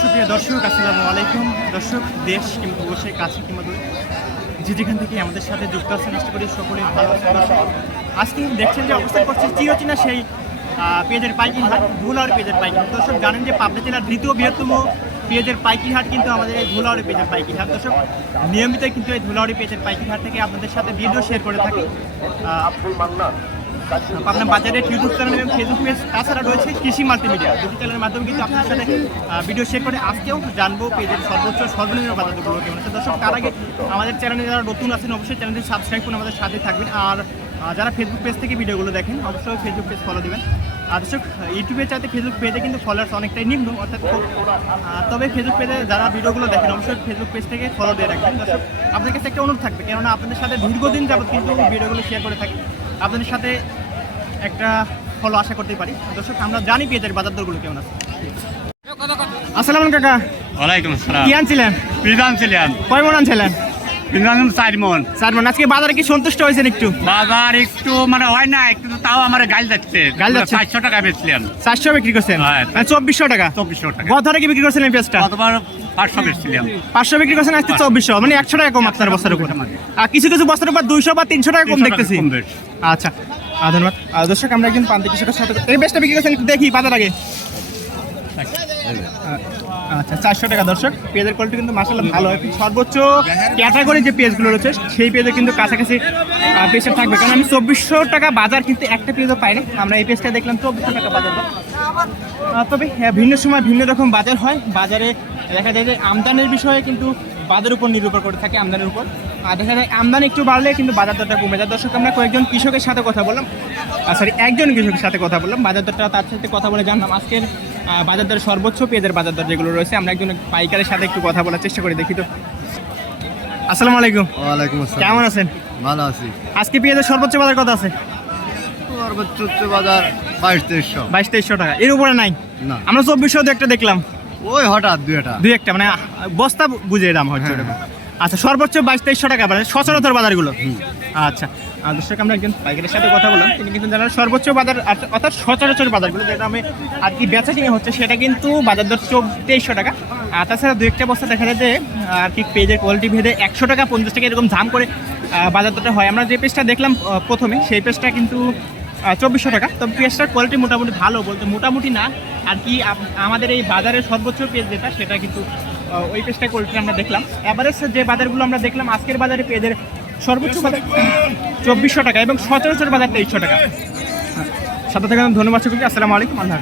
সুপ্রিয় দর্শক, আসসালামু আলাইকুম। দর্শক, দেশ কিংবা বসে কাছে কিংবা যে যেখান থেকে আমাদের সাথে যুক্ত আছেন, আশা করি সকলে ভালো আছেন। আজকে দেখছেন যে অবস্থান করছে চিরচেনা সেই পেঁয়াজের পাইকারি হাট, ধুলার পেঁয়াজের পাইকারি হাট। দর্শক, জানেন যে পাবনা জেলার দ্বিতীয় বৃহত্তম পেঁয়াজের পাইকারি হাট কিন্তু আমাদের এই ধুলাউড়ি পেঁয়াজের পাইকারি হাট। দর্শক, নিয়মিত কিন্তু এই ধুলাউড়ি পেঁয়াজের পাইকারি হাট থেকে আপনাদের সাথে ভিডিও শেয়ার করে থাকি। আহ, পাবনা বাজারের ইউটিউব চ্যানেল এবং ফেসবুক পেজ তাছাড়া রয়েছে কৃষি মাল্টিমিডিয়া দুটি চ্যানেলের মাধ্যমে কিন্তু আপনার সাথে ভিডিও শেয়ার করে আজকেও জানব পেজের সর্বোচ্চ সর্বনিম্ন বাজারগুলো কেমন আছে। দর্শক তার আগে আমাদের চ্যানেলে যারা নতুন আছেন অবশ্যই চ্যানেলটি সাবস্ক্রাইব করে আমাদের সাথে থাকবেন। আর যারা ফেসবুক পেজ থেকে ভিডিওগুলো দেখেন অবশ্যই ফেসবুক পেজ ফলো দেবেন। আর দর্শক ইউটিউবে চাইতে ফেসবুক পেজে কিন্তু ফলোয়ার্স অনেকটাই নিম্ন অর্থাৎ তবে ফেসবুক পেজে যারা ভিডিওগুলো দেখেন অবশ্যই ফেসবুক পেজ থেকে ফলো দিয়ে রাখবেন। দর্শক আপনাদের কাছে একটা অনুরোধ থাকবে কেননা আপনাদের সাথে দীর্ঘদিন যাবত কিন্তু ভিডিওগুলো শেয়ার করে থাকি। আপনাদের সাথে একটা ফলো আশা করতে পারি। দর্শক আমরা জানি পেঁয়াজের বাজার দরগুলো কেমন আছে। আসসালাম কাকা। ওয়ালাইকুম আসসালাম। কি আনছিলেন? কয় মন আনছিলেন? বিধান চার মন। স্যার মন। আজকে বাজারে কি সন্তুষ্ট হয়েছেন একটু? বাজার একটু মানে হয় না একটু তাও আমার গাল যাচ্ছে। গাল যাচ্ছে? চারশো টাকা বেচলেন চারশো বিক্রি করছেন? হ্যাঁ। মানে চব্বিশশো টাকা? চব্বিশশো টাকা। গত কি বিক্রি করছিলেন পেঁয়াজটা? কতবার পাঁচশো বেচছিলাম পাঁচশো বিক্রি করছেন আজকে চব্বিশশো। মানে একশো টাকা কম আপনার বস্তার উপর। আর কিছু কিছু বস্তার উপর দুইশো বা তিনশো টাকা কম 300 দেখতেছি। আচ্ছা ধন্যবাদ। দর্শক আমরা একজন পান্তি কৃষকের সাথে এই বেশটা বিক্রি করছেন একটু দেখি বাজার আগে। আচ্ছা চারশো টাকা দর্শক। পেঁয়াজের কোয়ালিটি কিন্তু মাসাল্লাহ ভালো। হয় সর্বোচ্চ ক্যাটাগরি যে পেঁয়াজগুলো রয়েছে সেই পেঁয়াজে কিন্তু কাছাকাছি পেঁয়াজটা থাকবে। কারণ আমি চব্বিশশো টাকা বাজার কিন্তু একটা পেঁয়াজও পাই না আমরা এই পেঁয়াজটা দেখলাম চব্বিশশো টাকা বাজার। তবে হ্যাঁ, ভিন্ন সময় ভিন্ন রকম বাজার হয়। বাজারে দেখা যায় যে আমদানির বিষয়ে কিন্তু বাজার উপর নির্ভর করে থাকে আমদানির উপর। আর দেখা যায় আমদানি একটু বাড়লে কিন্তু বাজার দরটা কমে যায়। দর্শক আমরা কয়েকজন কৃষকের সাথে কথা বললাম। সরি একজন কৃষকের সাথে কথা বললাম। বাজার দরটা তার সাথে কথা বলে জানলাম। আজকের বাজার দর সর্বোচ্চ পেঁয়াজের বাজার দর যেগুলো রয়েছে আমরা একজন পাইকারের সাথে একটু কথা বলার চেষ্টা করি দেখি তো। আসসালামু আলাইকুম। ওয়ালাইকুম আসসালাম। কেমন আছেন? ভালো আছি। আজকে পেঁয়াজের সর্বোচ্চ বাজার কত আছে? সর্বোচ্চ বাজার বাইশ তেইশশো। বাইশ তেইশশো টাকা। এর উপরে নাই? না। আমরা চব্বিশশো একটা দেখলাম। ওই হঠাৎ দুই একটা। দুই একটা মানে বস্তা বুঝে দাম হচ্ছে হ্যাঁ। আচ্ছা সর্বোচ্চ বাইশ তেইশশো টাকা মানে সচরাচর বাজারগুলো। আচ্ছা দর্শক আমরা একজন পাইকারের সাথে কথা বললাম। তিনি কিন্তু জানার সর্বোচ্চ বাজার অর্থাৎ- অর্থাৎ সচরাচর বাজারগুলো যেটা আমি আর কি বেচা কিনে হচ্ছে সেটা কিন্তু বাজার দর তেইশশো টাকা আর তাছাড়া দু একটা বস্তা দেখা যায় যে আর কি পেজের কোয়ালিটি ভেদে একশো টাকা পঞ্চাশ টাকা এরকম দাম করে বাজার দরটা হয়। আমরা যে পেজটা দেখলাম প্রথমে সেই পেজটা কিন্তু চব্বিশশো টাকা তবে পেঁয়াজটার কোয়ালিটি মোটামুটি ভালো বলতে মোটামুটি না। আর কি আমাদের এই বাজারের সর্বোচ্চ পেঁয়াজ যেটা সেটা কিন্তু ওই পেজটা কোয়ালিটি আমরা দেখলাম। অ্যাভারেজ যে বাজারগুলো আমরা দেখলাম, আজকের বাজারে পেঁয়াজের সর্বোচ্চ বাজার চব্বিশশো টাকা এবং সচরাচর বাজার তেইশশো টাকা। সাথে থাকেন ধন্যবাদ সকলকে আসসালামু আলাইকুম, আল্লাহ।